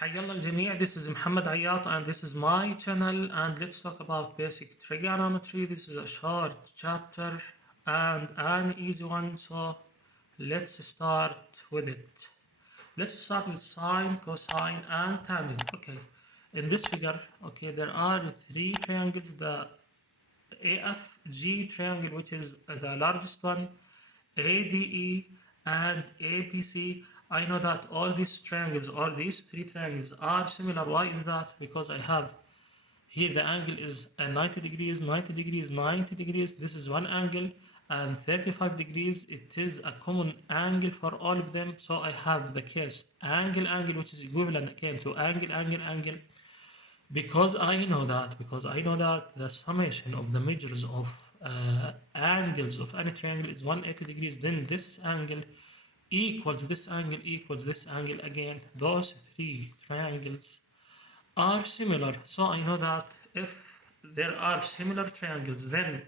حيالله الجميع, this is Muhammad Ayat and this is my channel, and let's talk about basic trigonometry. This is a short chapter and an easy one, so let's start with it. Let's start with sine, cosine and tangent. Okay, in this figure, okay, there are three triangles, the AFG triangle, which is the largest one, ADE and ABC. I know that all these triangles, all these three triangles are similar. Why is that? Because I have here the angle is 90 degrees, 90 degrees, 90 degrees. This is one angle, and 35 degrees. It is a common angle for all of them. So I have the case angle, angle, which is equivalent again to angle, angle, angle. Because I know that the summation of the measures of angles of any triangle is 180 degrees, then this angle equals this angle equals this angle again. Those three triangles are similar. So I know that if there are similar triangles, then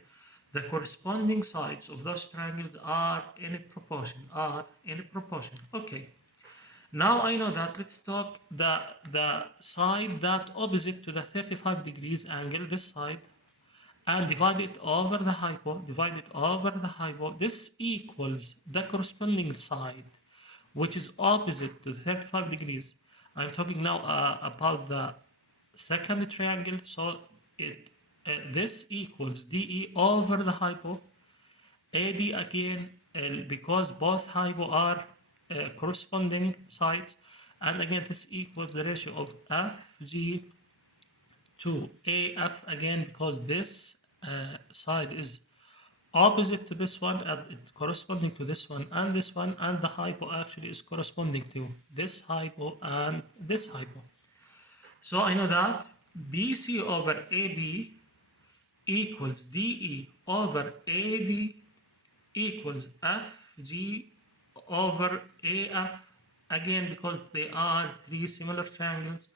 the corresponding sides of those triangles are in proportion. Okay. Now I know that. Let's talk the side that opposite to the 35 degrees angle, this side, and divide it over the hypo, divide it over the hypo. This equals the corresponding side, which is opposite to 35 degrees. I'm talking now about the second triangle, so it this equals DE over the hypo, AD again, because both hypo are corresponding sides, and again this equals the ratio of FG to AF again, because this side is opposite to this one and it's corresponding to this one, and the hypo actually is corresponding to this hypo and this hypo. So I know that BC over AB equals DE over AD equals FG over AF, again because they are three similar triangles,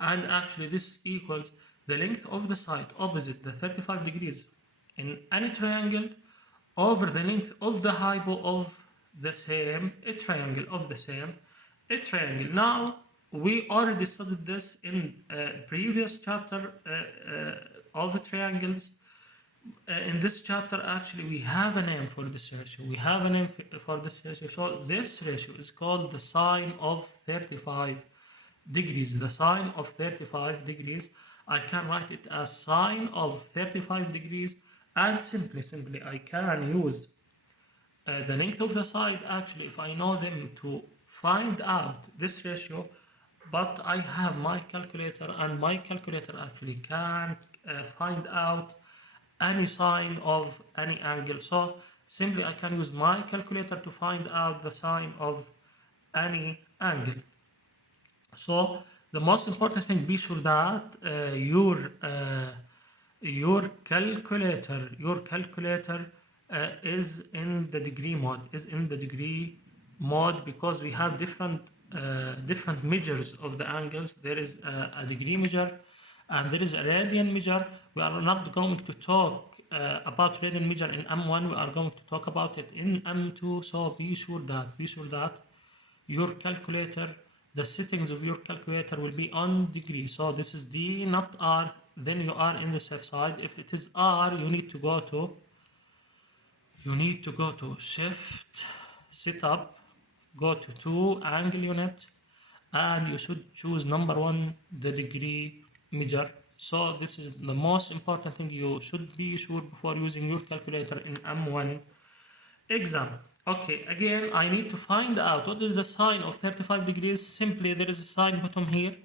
and actually this equals the length of the side opposite the 35 degrees in any triangle over the length of the hypo of the same triangle Now we already studied this in a previous chapter of triangles. In this chapter, actually, we have a name for this ratio. So this ratio is called the sine of 35 degrees. The sine of 35 degrees. I can write it as sine of 35 degrees, and simply I can use the length of the side, actually, if I know them, to find out this ratio. But I have my calculator, and my calculator actually can find out any sine of any angle. So simply I can use my calculator to find out the sine of any angle. So the most important thing, be sure that your calculator is in the degree mode, because we have different measures of the angles. There is a degree measure and there is a radian measure. We are not going to talk about radian measure in M1. We are going to talk about it in M2. So be sure that your calculator, the settings of your calculator will be on degree. So this is D, not R. Then you are in the safe side. If it is R, you need to go to shift, setup, go to 2 angle unit, and you should choose number 1, the degree measure. So this is the most important thing you should be sure before using your calculator in M1 exam. Okay, again, I need to find out what is the sine of 35 degrees. Simply, there is a sine bottom here,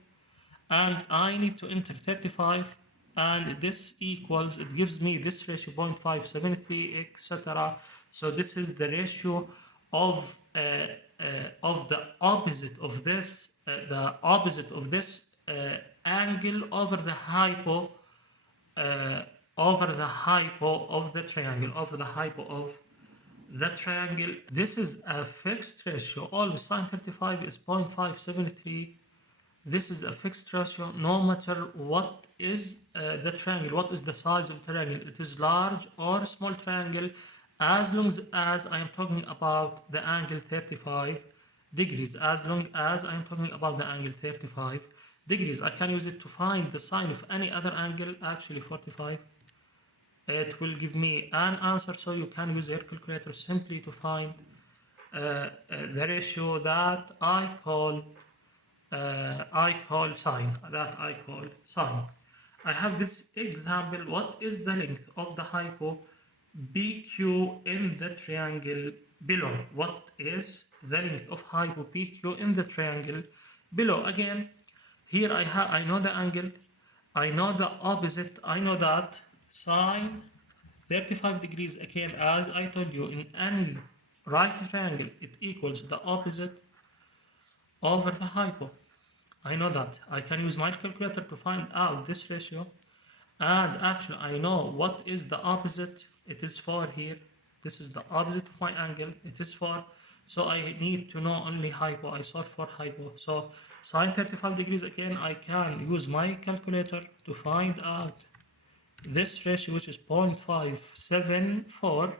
and I need to enter 35, and this equals, it gives me this ratio 0.573, etc. So this is the ratio of the opposite of this angle over the hypo of the triangle, This is a fixed ratio. Always sine 35 is 0.573, This is a fixed ratio no matter what is the triangle, what is the size of the triangle. It is large or small triangle, as long as I am talking about the angle 35 degrees. As long as I am talking about the angle 35 degrees, I can use it to find the sine of any other angle, actually 45. It will give me an answer, so you can use your calculator simply to find the ratio that I call sine. I have this example. What is the length of the hypo BQ in the triangle below? What is the length of hypo BQ in the triangle below? Again, here I know the angle, I know the opposite, I know that sine 35 degrees, again, as I told you, in any right triangle, it equals the opposite over the hypo. I know that. I can use my calculator to find out this ratio. And actually, I know what is the opposite. It is 4 here. This is the opposite of my angle. It is 4. So I need to know only hypo. I solve for hypo. So sine 35 degrees, again, I can use my calculator to find out this ratio, which is 0.574.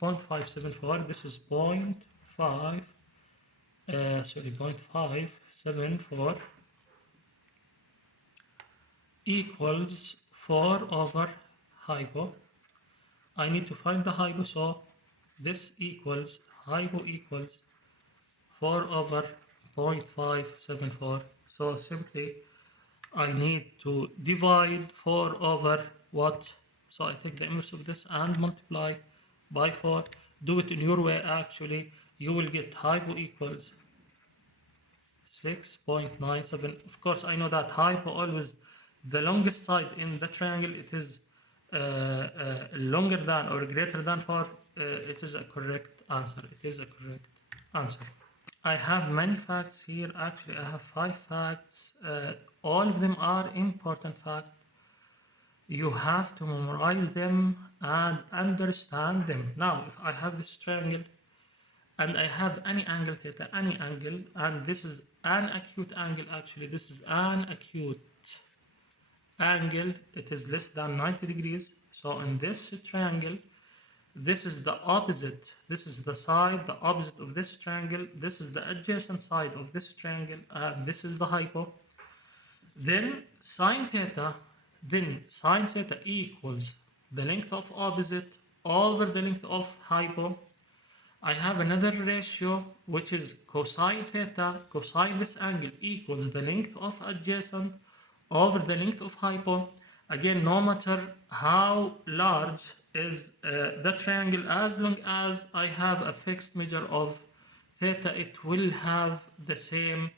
0.574. This is 0.574 equals 4 over hypo. I need to find the hypo, so this equals, hypo equals 4 over 0.574. So simply I need to divide 4 over what? So I take the inverse of this and multiply by 4. Do it in your way, actually. You will get hypo equals 6.97. Of course, I know that hypo always, the longest side in the triangle, it is longer than or greater than 4. It is a correct answer. It is a correct answer. I have many facts here. Actually, I have 5 facts. All of them are important facts. You have to memorize them and understand them. Now, if I have this triangle and I have any angle theta, any angle, and this is an acute angle, actually, this is an acute angle, it is less than 90 degrees. So in this triangle, this is the opposite, this is the side, the opposite of this triangle, this is the adjacent side of this triangle, and this is the hypo. Then sine theta equals the length of opposite over the length of hypo. I have another ratio, which is cosine theta, cosine this angle, equals the length of adjacent over the length of hypo. Again, no matter how large is the triangle, as long as I have a fixed measure of theta, it will have the same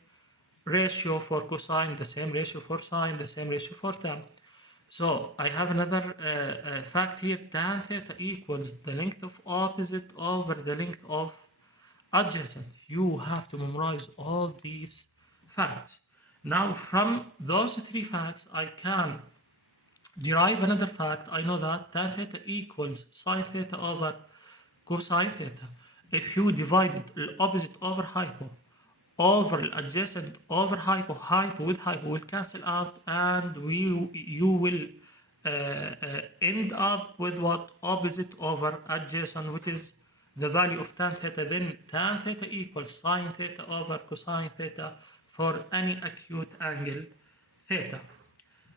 ratio for cosine, the same ratio for sine, the same ratio for tan. So I have another fact here. Tan theta equals the length of opposite over the length of adjacent. You have to memorize all these facts. Now from those 3 facts, I can derive another fact. I know that tan theta equals sine theta over cosine theta. If you divided the opposite over hypo over adjacent over hypo, hypo with hypo will cancel out, and you will end up with what? Opposite over adjacent, which is the value of tan theta. Then tan theta equals sine theta over cosine theta for any acute angle theta.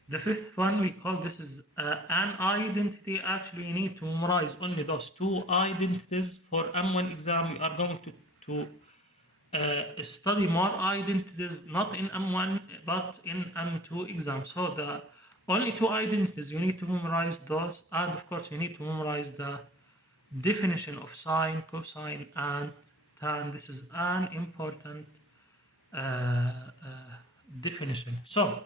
The 5th one, we call this is an identity. Actually, you need to memorize only those 2 identities. For M1 exam, we are going to study more identities, not in M1 but in M2 exam. So the only 2 identities, you need to memorize those, and of course you need to memorize the definition of sine, cosine, and tan. This is an important definition. So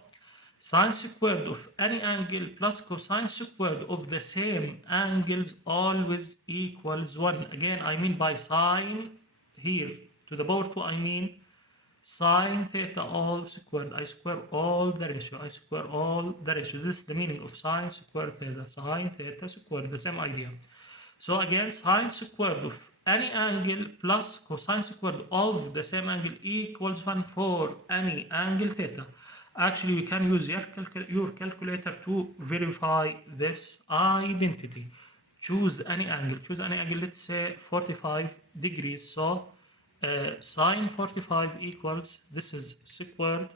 sine squared of any angle plus cosine squared of the same angles always equals 1. Again, I mean by sine here to the power 2, I mean sine theta all squared. I square all the ratio. I square all the ratio. This is the meaning of sine squared theta. Sine theta squared, the same idea. So again, sine squared of any angle plus cosine squared of the same angle equals 1 for any angle theta. Actually, you can use your calculator to verify this identity. Choose any angle. Choose any angle. Let's say 45 degrees. So sine 45 equals, this is squared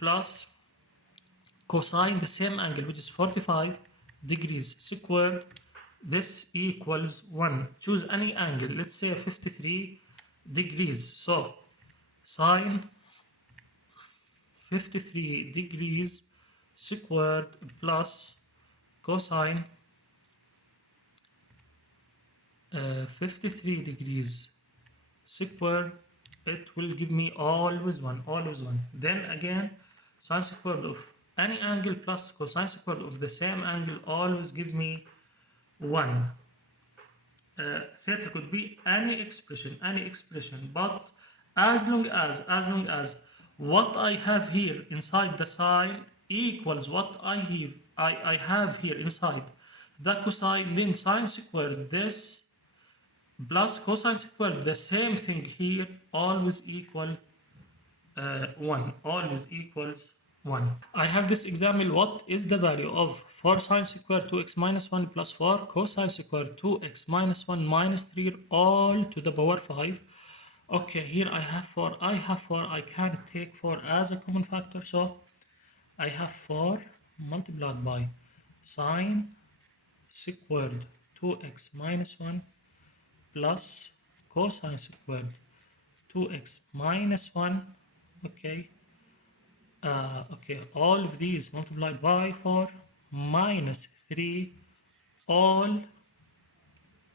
plus cosine the same angle, which is 45 degrees squared, this equals 1. Choose any angle, let's say 53 degrees. So sine 53 degrees squared plus cosine 53 degrees squared, it will give me always 1, always 1. Then again, sine squared of any angle plus cosine squared of the same angle always give me 1. Theta could be any expression, but as long as what I have here inside the sine equals what I have here inside the cosine, then sine squared this plus cosine squared the same thing here always equal 1, always equals 1. I have this example. What is the value of 4 sine squared 2x minus 1 plus 4 cosine squared 2x minus 1 minus 3 all to the power 5? Okay, here I have 4. I can take 4 as a common factor. So I have 4 multiplied by sine squared 2x minus 1 plus cosine squared 2x minus 1. Okay, all of these multiplied by 4 minus 3 all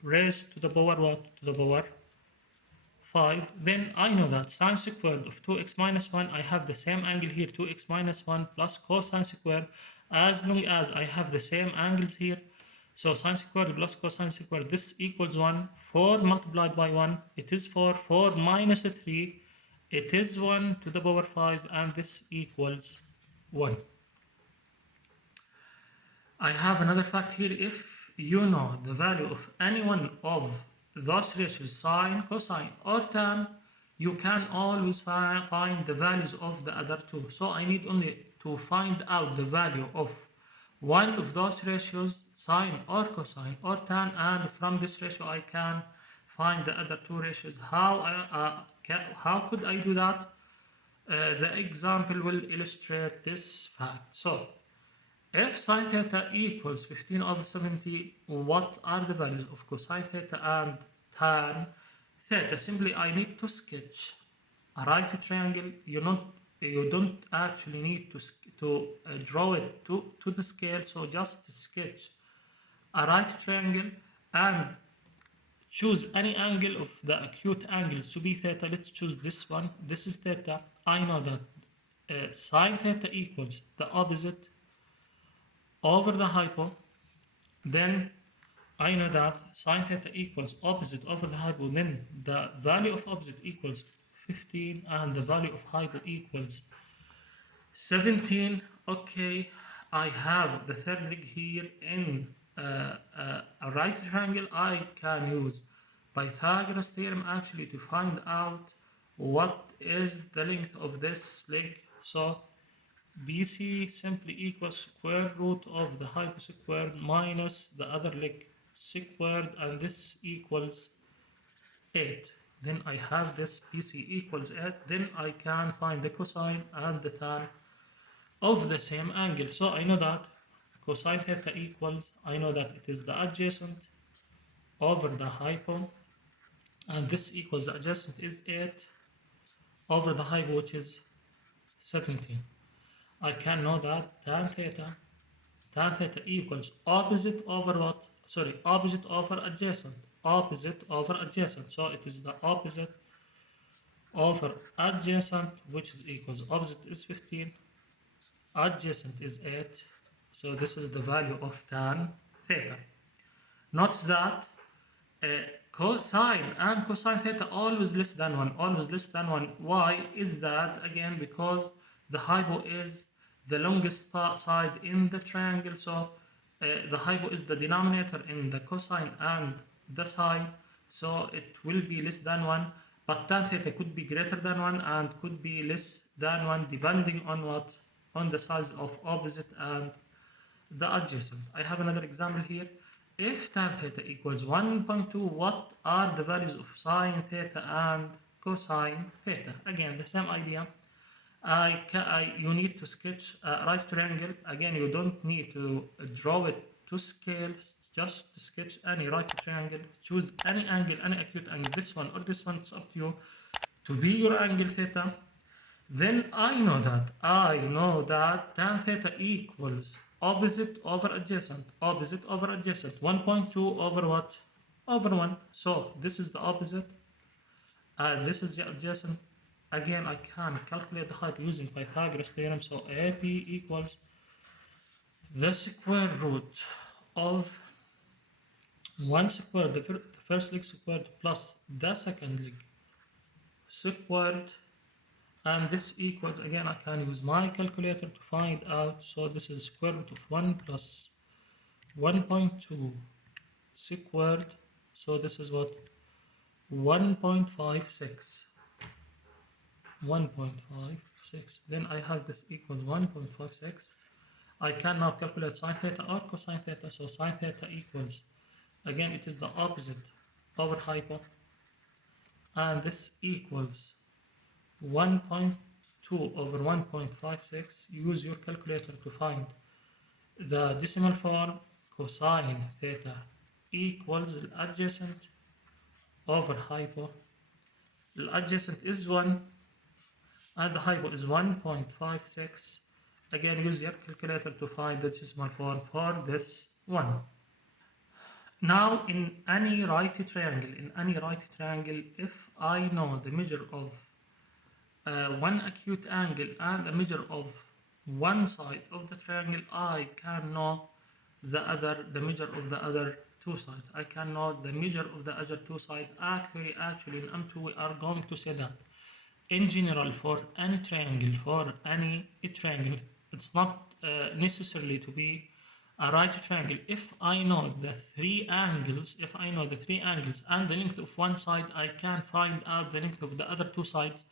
raised to the power what? To the power 5. Then I know that sine squared of 2x minus 1, I have the same angle here, 2x minus 1 plus cosine squared, as long as I have the same angles here. So sine squared plus cosine squared, this equals 1. 4 multiplied by 1, it is 4. 4 minus 3, it is 1 to the power 5, and this equals 1. I have another fact here. If you know the value of any one of those ratios, sine, cosine, or tan, you can always find the values of the other two. So I need only to find out the value of one of those ratios, sine or cosine or tan, and from this ratio I can find the other two ratios. How could I do that? The example will illustrate this fact. So if sine theta equals 15 over 70, what are the values of cosine theta and tan theta? Simply I need to sketch a right triangle. You don't actually need to draw it to the scale, so just sketch a right triangle and choose any angle of the acute angles to be theta. Let's choose this one. This is theta. I know that sine theta equals the opposite over the hypo. Then I know that sine theta equals opposite over the hypo. Then the value of opposite equals 15 and the value of hypo equals 17. Okay, I have the third leg here in a right triangle. I can use Pythagoras theorem actually to find out what is the length of this leg. So BC simply equals square root of the hypo squared minus the other leg squared, and this equals 8. Then I have this BC equals 8. Then I can find the cosine and the tan of the same angle. So I know that cosine theta equals, I know that it is the adjacent over the hypo, and this equals the adjacent is 8 over the hypo, which is 17. I can know that tan theta equals opposite over what? Sorry, opposite over adjacent. Opposite over adjacent. So it is the opposite over adjacent, which is equals opposite is 15, adjacent is 8. So this is the value of tan theta. Notice that cosine and cosine theta always less than 1, always less than 1. Why is that? Again, because the hypo is the longest side in the triangle. So the hypo is the denominator in the cosine and the sine, so it will be less than 1, but tan theta could be greater than 1 and could be less than 1 depending on what? On the size of opposite and the adjacent. I have another example here. If tan theta equals 1.2, what are the values of sine theta and cosine theta? Again, the same idea. You need to sketch a right triangle. Again, you don't need to draw it to scale, just sketch any right triangle. Choose any angle, any acute angle, this one or this one, it's up to you, to be your angle theta. Then I know that tan theta equals opposite over adjacent, 1.2 over what? Over 1. So this is the opposite and this is the adjacent. Again, I can calculate the height using Pythagoras theorem. So AP equals the square root of 1 squared, the first leg squared, plus the second leg squared, and this equals, again, I can use my calculator to find out. So this is square root of 1 plus 1.2 squared. So this is what? 1.56. 1.56. Then I have this equals 1.56. I can now calculate sine theta or cosine theta. So sine theta equals, again, it is the opposite over hypo, and this equals 1.2 over 1.56. Use your calculator to find the decimal form. Cosine theta equals adjacent over hypo. Adjacent is 1 and the hypo is 1.56. Again, use your calculator to find the decimal form for this one. Now, in any right triangle, if I know the measure of one acute angle and a measure of one side of the triangle, I can know the measure of the other two sides. I can know the measure of the other two sides. Actually, in M2 we are going to say that in general for any triangle, it's not necessarily to be a right triangle. If I know the three angles, and the length of one side, I can find out the length of the other two sides.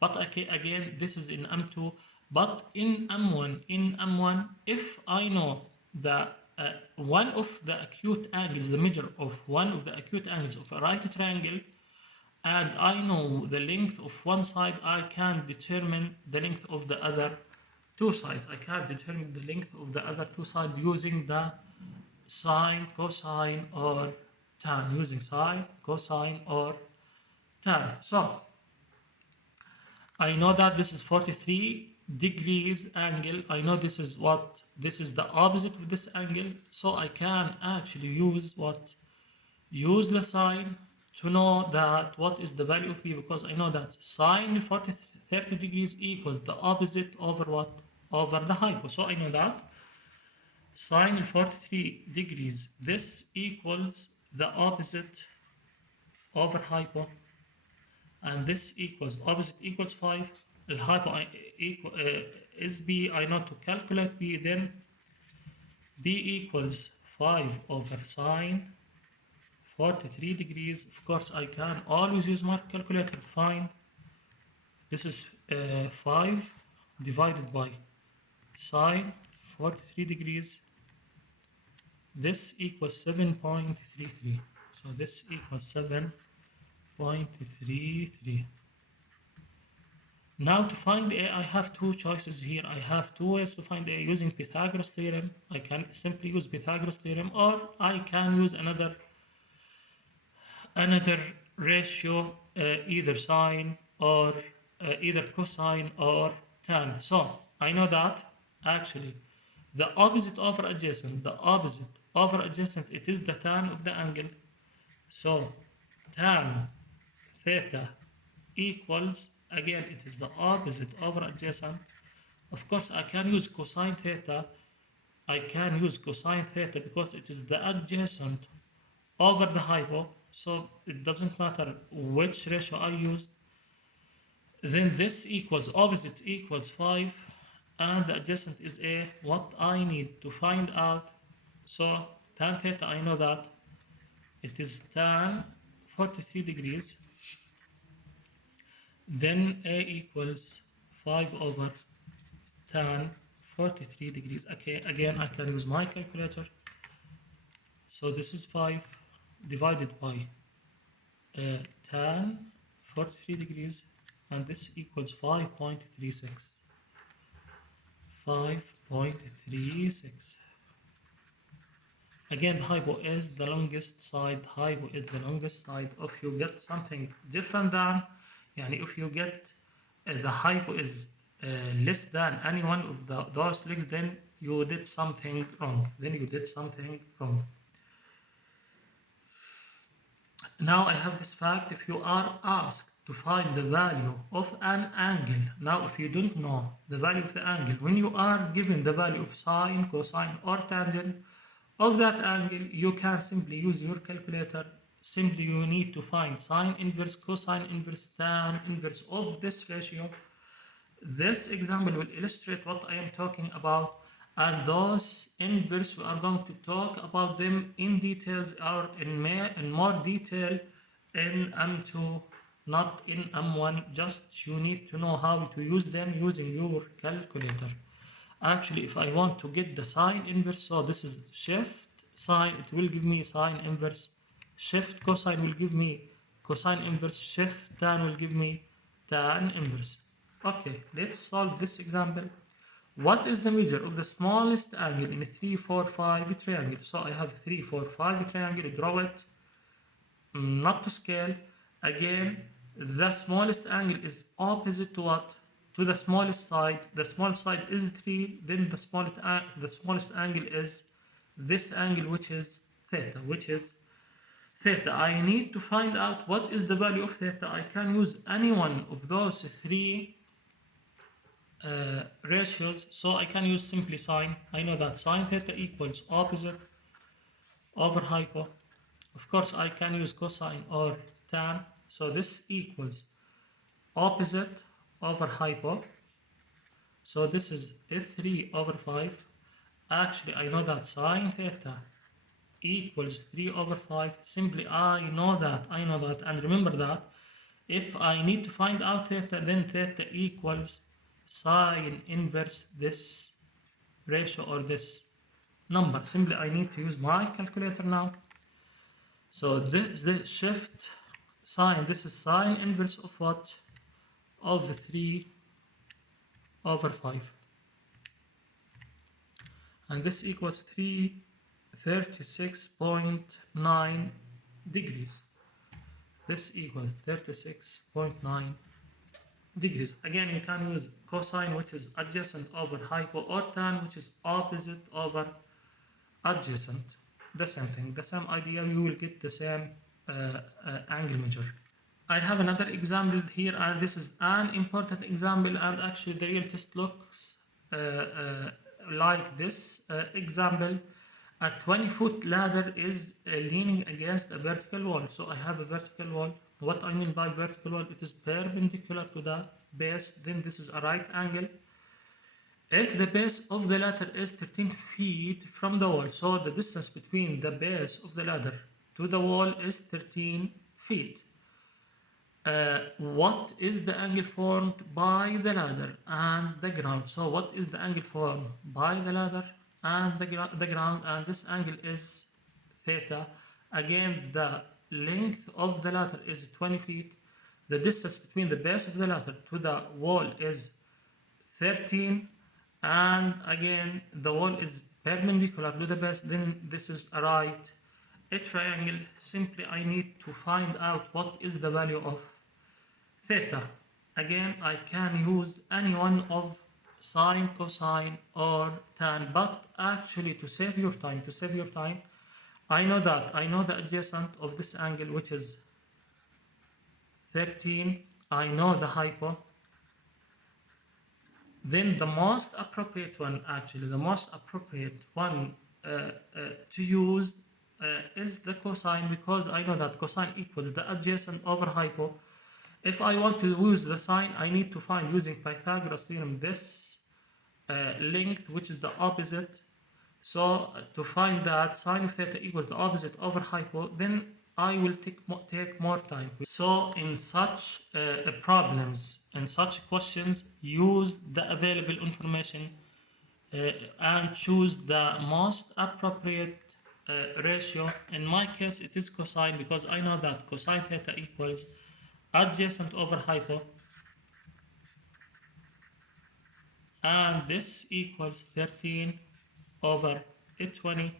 But again, this is in M2. But in M1, if I know the one of the acute angles, the measure of one of the acute angles of a right triangle, and I know the length of one side, I can determine the length of the other two sides. I can determine the length of the other two sides using the sine, cosine, or tan. Using sine, cosine, or tan. So I know that this is 43 degrees angle. I know this is the opposite of this angle. So I can actually use what? Use the sine to know that what is the value of B, because I know that sine 30 degrees equals the opposite over what? Over the hypo. So I know that sine 43 degrees, this equals the opposite over hypo, and this equals opposite equals 5. The hypo is B. I know to calculate B, then B equals 5 over sine 43 degrees. Of course, I can always use my calculator to find. This is 5 divided by sine 43 degrees. This equals 7.33. So this equals 7.33. Now to find A, I have two choices here. I have two ways to find A using Pythagoras theorem. I can simply use Pythagoras theorem, or I can use another ratio, either sine or either cosine or tan. So I know that actually the opposite over adjacent, it is the tan of the angle. So tan theta equals, again, it is the opposite over adjacent. Of course, I can use cosine theta. Because it is the adjacent over the hypo. So it doesn't matter which ratio I used. Then this equals opposite equals 5, and the adjacent is A. What I need to find out, So tan theta, I know that it is tan 43 degrees. Then A equals 5 over tan 43 degrees. Okay, again, I can use my calculator. So this is 5 divided by tan 43 degrees, and this equals 5.36. 5.36. Again, the hypo is the longest side. Hypo is the longest side. If you get something different than, if you get the hypo is less than any one of those legs, then you did something wrong. Now I have this fact. If you are asked to find the value of an angle, now if you don't know the value of the angle, when you are given the value of sine, cosine, or tangent of that angle, you can simply use your calculator. Simply you need to find sine inverse, cosine inverse, tan inverse of this ratio. This example will illustrate what I am talking about, and those inverse we are going to talk about them in details or in more detail in M2, not in M1. Just you need to know how to use them using your calculator. Actually, if I want to get the sine inverse, so this is shift sine, it will give me sine inverse. Shift cosine will give me cosine inverse. Shift tan will give me tan inverse. Okay, let's solve this example. What is the measure of the smallest angle in a 3, 4, 5 triangle? So I have 3, 4, 5 triangle, draw it, not to scale. Again, the smallest angle is opposite to what? To the smallest side. The smallest side is 3, then the smallest angle is this angle, which is theta. I need to find out what is the value of theta. I can use any one of those three ratios. So I can use simply sine. I know that sine theta equals opposite over hypo. Of course, I can use cosine or tan. So this equals opposite over hypo. So this is 3 over 5. Actually, I know that sine theta equals 3 over 5. Simply, I know that. And remember that if I need to find out theta, then theta equals sine inverse this ratio or this number. Simply, I need to use my calculator now. So this shift sine, this is sine inverse of what? Of 3 over 5. And this equals 36.9 degrees. This equals 36.9 degrees. Again, you can use cosine, which is adjacent over hypo, or tan, which is opposite over adjacent. The same thing, the same idea, you will get the same angle measure. I have another example here, and this is an important example, and actually the real test looks like this example. A 20-foot ladder is leaning against a vertical wall. So I have a vertical wall. What I mean by vertical wall, it is perpendicular to the base, then this is a right angle. If the base of the ladder is 13 feet from the wall, so the distance between the base of the ladder to the wall is 13 feet. What is the angle formed by the ladder and the ground? So what is the angle formed by the ladder and the ground? And this angle is theta. Again, the length of the ladder is 20 feet. The distance between the base of the ladder to the wall is 13. And again, the wall is perpendicular to the base. Then this is a right triangle. Simply, I need to find out what is the value of theta. Again, I can use any one of sine, cosine, or tan, but actually to save your time, I know the adjacent of this angle, which is 13. I know the hypo. Then the most appropriate one to use is the cosine, because I know that cosine equals the adjacent over hypo. If I want to use the sine, I need to find, using Pythagoras theorem, this length, which is the opposite So to find that sine of theta equals the opposite over hypo, then I will take more time. So in such problems, in such questions, use the available information and choose the most appropriate ratio. In my case, it is cosine because I know that cosine theta equals adjacent over hypo, and this equals 13 over 20.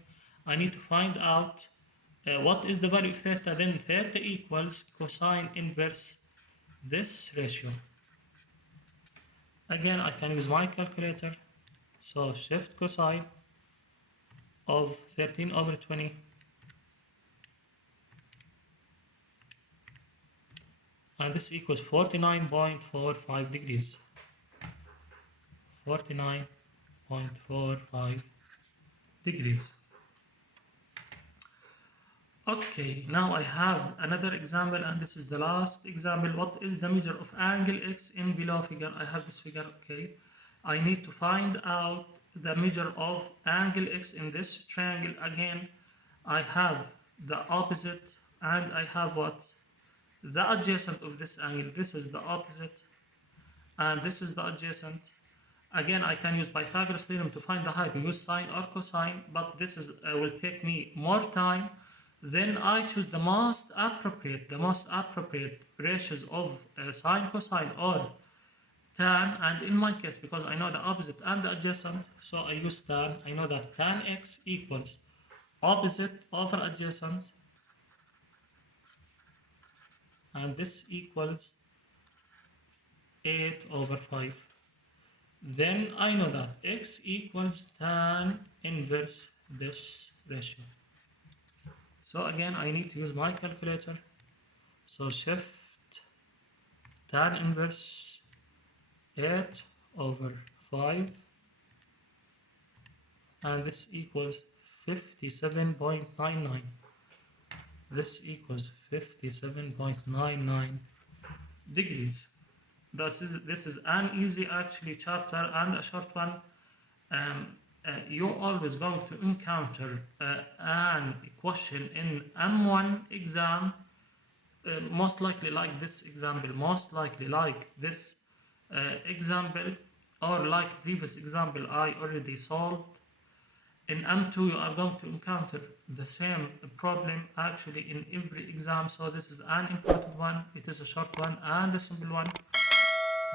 I need to find out what is the value of theta. Then theta equals cosine inverse this ratio. Again, I can use my calculator. So shift cosine of 13 over 20, and this equals 49.45 degrees. 49.45 degrees. Okay, now I have another example, and this is the last example. What is the measure of angle x in below figure? I have this figure, okay. I need to find out the measure of angle x in this triangle. Again, I have the opposite, and I have what? The adjacent of this angle. This is the opposite, and this is the adjacent. Again, I can use Pythagoras theorem to find the height. Use sine or cosine, but this is will take me more time. Then I choose the most appropriate ratios of sine, cosine, or tan. And in my case, because I know the opposite and the adjacent, so I use tan. I know that tan x equals opposite over adjacent, and this equals 8 over 5. Then I know that x equals tan inverse this ratio. So again, I need to use my calculator. So shift tan inverse 8 over 5, and this equals 57.99. This equals 57.99 degrees. This is an easy actually chapter and a short one. You're always going to encounter an question in M1 exam, most likely like this example, or like previous example I already solved. In M2 you are going to encounter the same problem actually in every exam, so this is an important one. It is a short one and a simple one.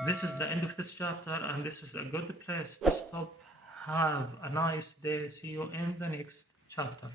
This is the end of this chapter, and this is a good place to stop. Have a nice day. See you in the next chapter.